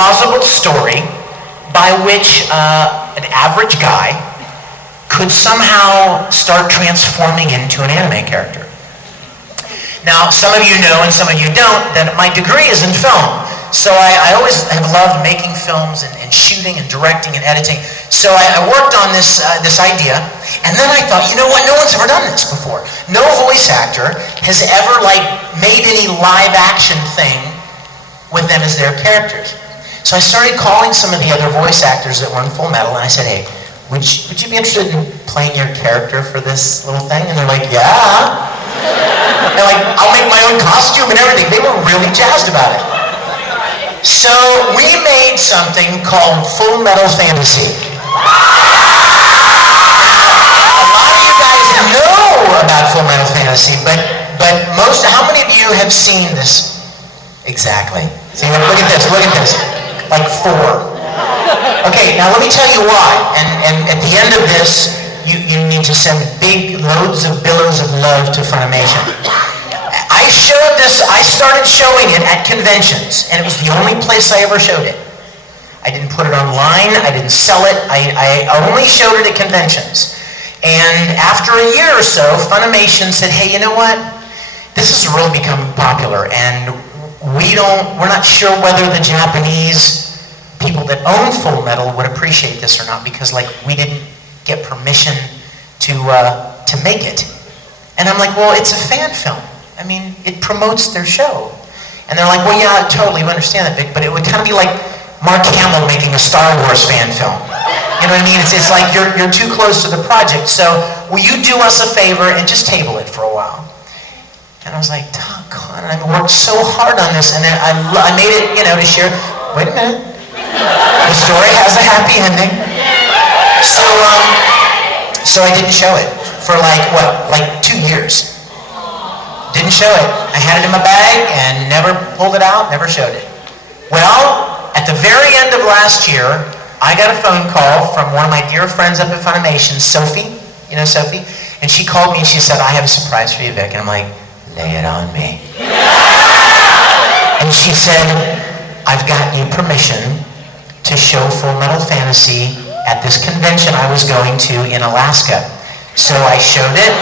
plausible story by which an average guy could somehow start transforming into an anime character. Now, some of you know and some of you don't that my degree is in film. So I always have loved making films and shooting and directing and editing. So I worked on this idea, and then I thought, you know what? No one's ever done this before. No voice actor has ever made any live action thing with them as their characters. So I started calling some of the other voice actors that were in Full Metal, and I said, hey, would you be interested in playing your character for this little thing? And they're like, yeah. They're like, I'll make my own costume and everything. They were really jazzed about it. So we made something called Full Metal Fantasy. A lot of you guys know about Full Metal Fantasy, but how many of you have seen this? Exactly. See, look at this. Like 4. Okay, now let me tell you why. And at the end of this, you need to send big loads of billows of love to Funimation. I started showing it at conventions, and it was the only place I ever showed it. I didn't put it online, I didn't sell it, I only showed it at conventions. And after a year or so, Funimation said, hey, you know what? This has really become popular, and we're not sure whether the Japanese people that own Full Metal would appreciate this or not, because we didn't get permission to make it. And I'm like, well, it's a fan film. I mean, it promotes their show. And they're like, well, yeah, totally, we understand that, Vic, but it would kind of be like Mark Hamill making a Star Wars fan film. You know what I mean? It's like you're too close to the project, so will you do us a favor and just table it for a while? And I was like, doggone, I worked so hard on this, and then I made it, to share. Wait a minute. The story has a happy ending. So I didn't show it for 2 years. Didn't show it. I had it in my bag and never pulled it out, never showed it. Well, at the very end of last year, I got a phone call from one of my dear friends up at Funimation, Sophie. You know Sophie? And she called me and she said, I have a surprise for you, Vic. And I'm like, lay it on me. And she said, I've got you permission to show Full Metal Fantasy at this convention I was going to in Alaska. So I showed it,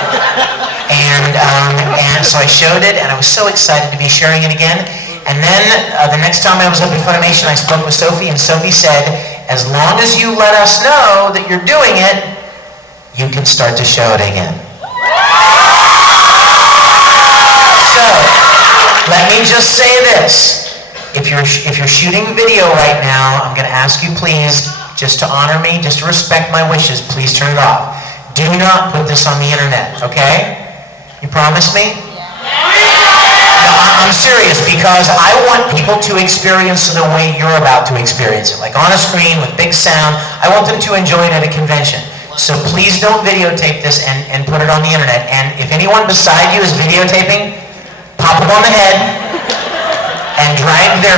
and so I showed it, and I was so excited to be sharing it again. And then the next time I was up at Funimation, I spoke with Sophie, and Sophie said, as long as you let us know that you're doing it, you can start to show it again. So, let me just say this. If you're shooting video right now, I'm going to ask you please, just to honor me, just to respect my wishes, please turn it off. Do not put this on the internet, okay? You promise me? No, I'm serious, because I want people to experience it the way you're about to experience it. Like on a screen with big sound. I want them to enjoy it at a convention. So please don't videotape this and put it on the internet. And if anyone beside you is videotaping, pop them on the head and drag their